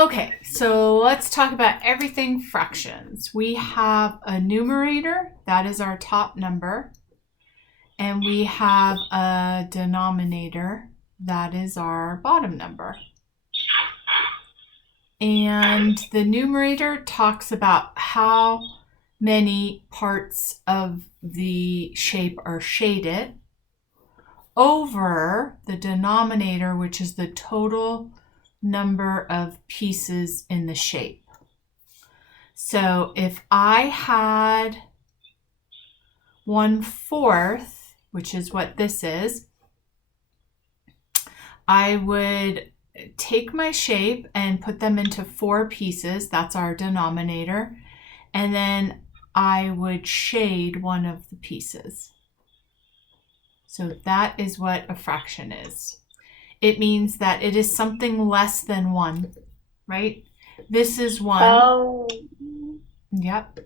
Okay, so let's talk about everything fractions. We have a numerator, that is our top number, and we have a denominator, that is our bottom number. And the numerator talks about how many parts of the shape are shaded over the denominator, which is the total number of pieces in the shape. So if I had 1/4, which is what this is, I would take my shape and put them into 4 pieces. That's our denominator. And then I would shade one of the pieces. So that is what a fraction is. It means that it is something less than 1, right? This is 1. Oh. Yep.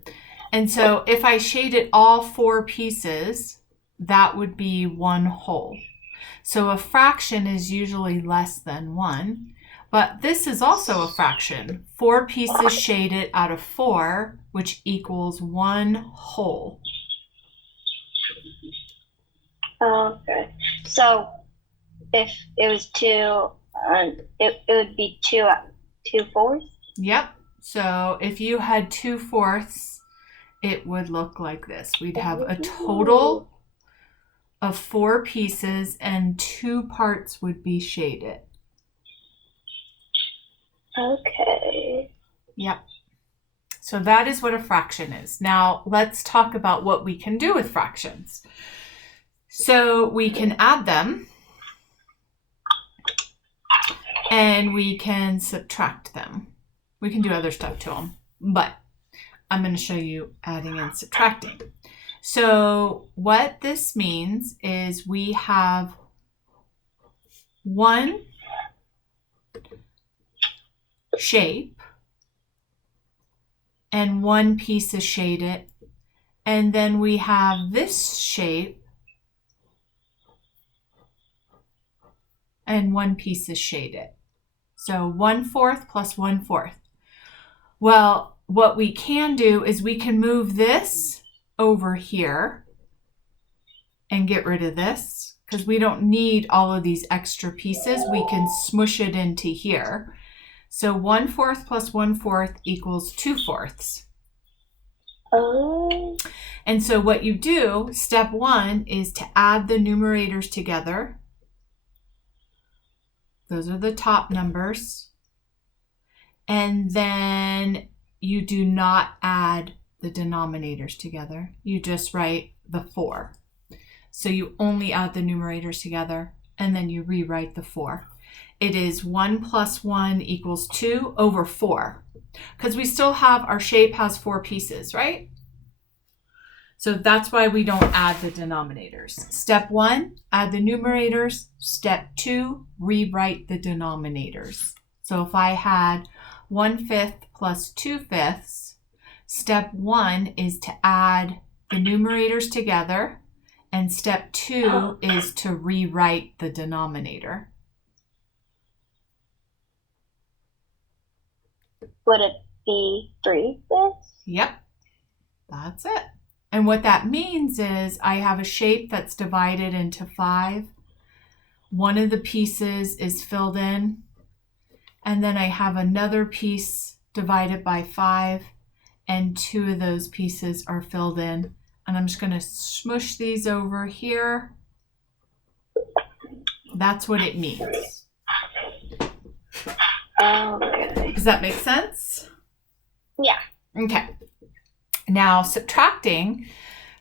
And so if I shaded all 4 pieces, that would be 1 whole. So a fraction is usually less than 1, but this is also a fraction. 4 pieces shaded out of 4, which equals 1 whole. Okay. So if it was 2, it would be 2/4? Yep. So if you had 2/4, it would look like this. We'd have a total of 4 pieces and 2 parts would be shaded. Okay. Yep. So that is what a fraction is. Now let's talk about what we can do with fractions. So we can add them and we can subtract them. We can do other stuff to them, but I'm going to show you adding and subtracting. So what this means is we have 1 shape and 1 piece is shaded, and then we have this shape and 1 piece is shaded. So 1/4 plus 1/4. Well, what we can do is we can move this over here and get rid of this because we don't need all of these extra pieces. We can smush it into here. So 1/4 plus 1/4 equals 2/4. Oh. And so what you do, step 1 is to add the numerators together. Those are the top numbers. And then you do not add the denominators together. You just write the 4. So you only add the numerators together and then you rewrite the 4. It is 1 plus 1 equals 2 over 4. Because we still have, our shape has 4 pieces, right? So that's why we don't add the denominators. Step 1, add the numerators. Step 2, rewrite the denominators. So if I had 1/5 plus 2/5, step 1 is to add the numerators together, and step 2 is to rewrite the denominator. Would it be 3/5? Yep, that's it. And what that means is I have a shape that's divided into 5. One of the pieces is filled in, and then I have another piece divided by 5, and 2 of those pieces are filled in. And I'm just going to smush these over here. That's what it means. Okay. Does that make sense? Yeah. Okay. Now, subtracting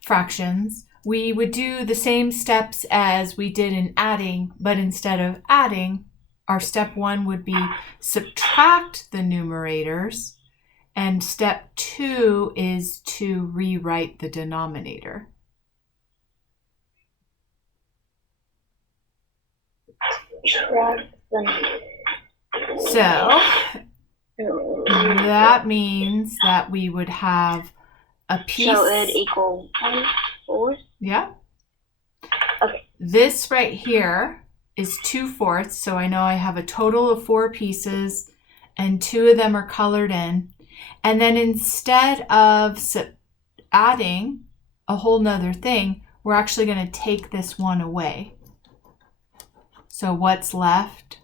fractions, we would do the same steps as we did in adding, but instead of adding, our step 1 would be subtract the numerators, and step 2 is to rewrite the denominator. So that means that we would have a piece. So it would equal 1/4? Yeah. Okay. This right here is 2/4, so I know I have a total of 4 pieces, and 2 of them are colored in. And then instead of adding a whole nother thing, we're actually going to take this one away. So what's left?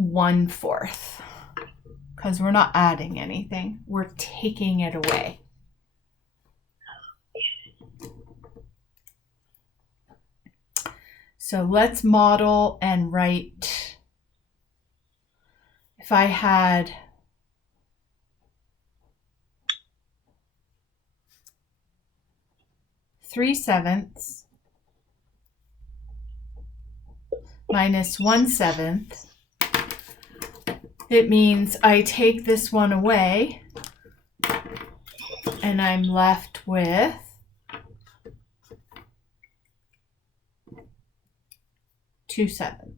1/4. Because we're not adding anything. We're taking it away. So let's model and write. If I had 3/7 minus 1/7, it means I take this one away and I'm left with 2/7.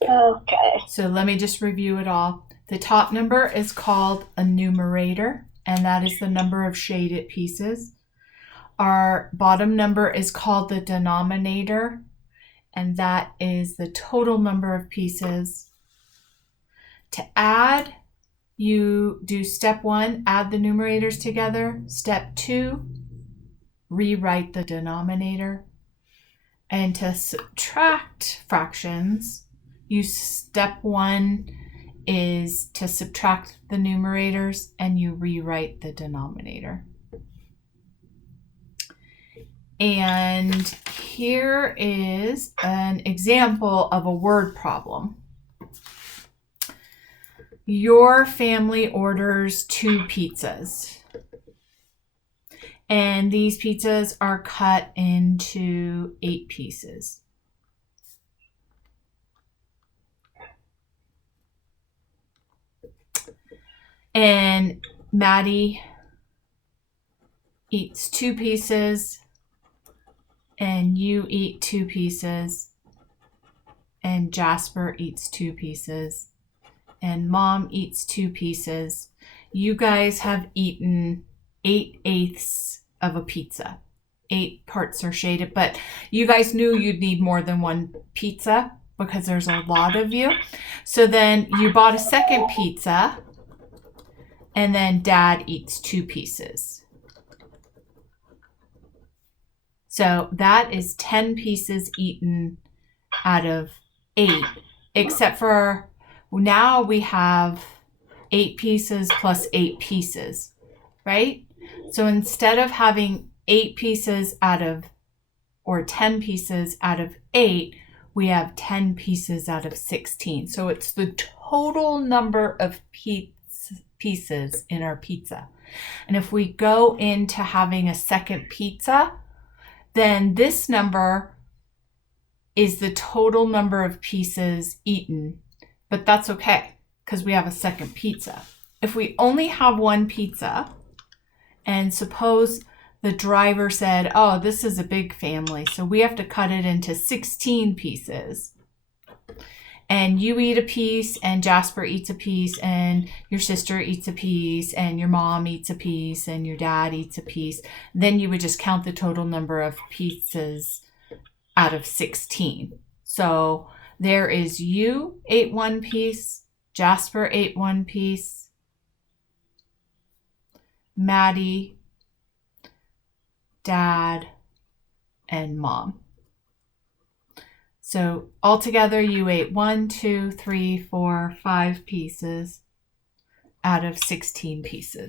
Okay. So let me just review it all. The top number is called a numerator, and that is the number of shaded pieces. Our bottom number is called the denominator, and that is the total number of pieces. To add, you do step 1, add the numerators together. Step 2, rewrite the denominator. And to subtract fractions, step 1 is to subtract the numerators and you rewrite the denominator. And here is an example of a word problem. Your family orders 2 pizzas. And these pizzas are cut into 8 pieces. And Maddie eats 2 pieces, and you eat 2 pieces, and Jasper eats 2 pieces, and Mom eats 2 pieces. You guys have eaten 8/8 of a pizza. 8 parts are shaded, but you guys knew you'd need more than 1 pizza because there's a lot of you. So then you bought a second pizza, and then Dad eats 2 pieces. So that is 10 pieces eaten out of 8, except for now we have 8 pieces plus 8 pieces, right? So instead of having 8 pieces out of, or 10 pieces out of 8, we have 10 pieces out of 16. So it's the total number of pieces in our pizza. And if we go into having a second pizza, then this number is the total number of pieces eaten, but that's okay because we have a second pizza. If we only have 1 pizza, and suppose the driver said, oh, this is a big family, so we have to cut it into 16 pieces. And you eat a piece, and Jasper eats a piece, and your sister eats a piece, and your mom eats a piece, and your dad eats a piece. Then you would just count the total number of pieces out of 16. So there is you ate 1 piece, Jasper ate 1 piece, Maddie, Dad, and Mom. So altogether you ate 1, 2, 3, 4, 5 pieces out of 16 pieces.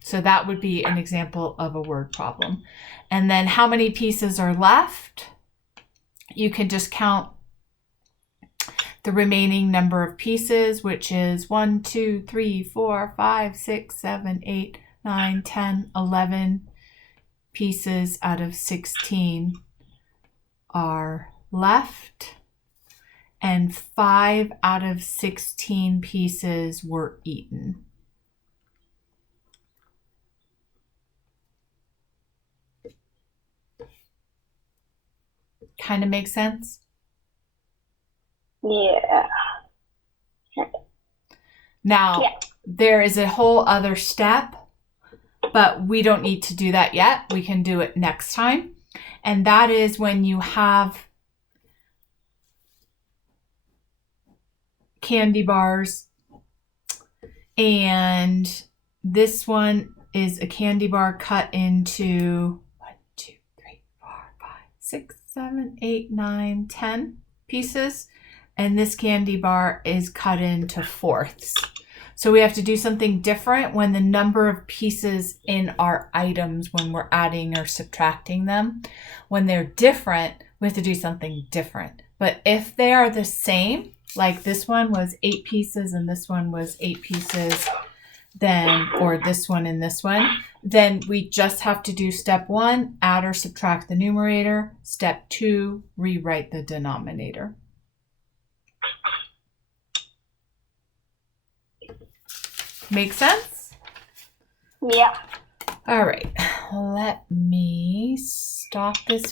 So that would be an example of a word problem. And then how many pieces are left? You can just count the remaining number of pieces, which is 1, 2, 3, 4, 5, 6, 7, 8, 9, 10, 11 pieces out of 16 are left, and 5 out of 16 pieces were eaten. Kind of makes sense? Yeah. Now, Yeah. there is a whole other step, but we don't need to do that yet. We can do it next time. And that is when you have candy bars, and this one is a candy bar cut into 1, 2, 3, 4, 5, 6, 7, 8, 9, 10 pieces, and this candy bar is cut into fourths. So we have to do something different when the number of pieces in our items, when we're adding or subtracting them, when they're different, we have to do something different. But if they are the same, like this one was 8 pieces and this one was 8 pieces, then, or this one and this one, then we just have to do step 1, add or subtract the numerator. Step 2, rewrite the denominator. Make sense? Yeah. All right, let me stop this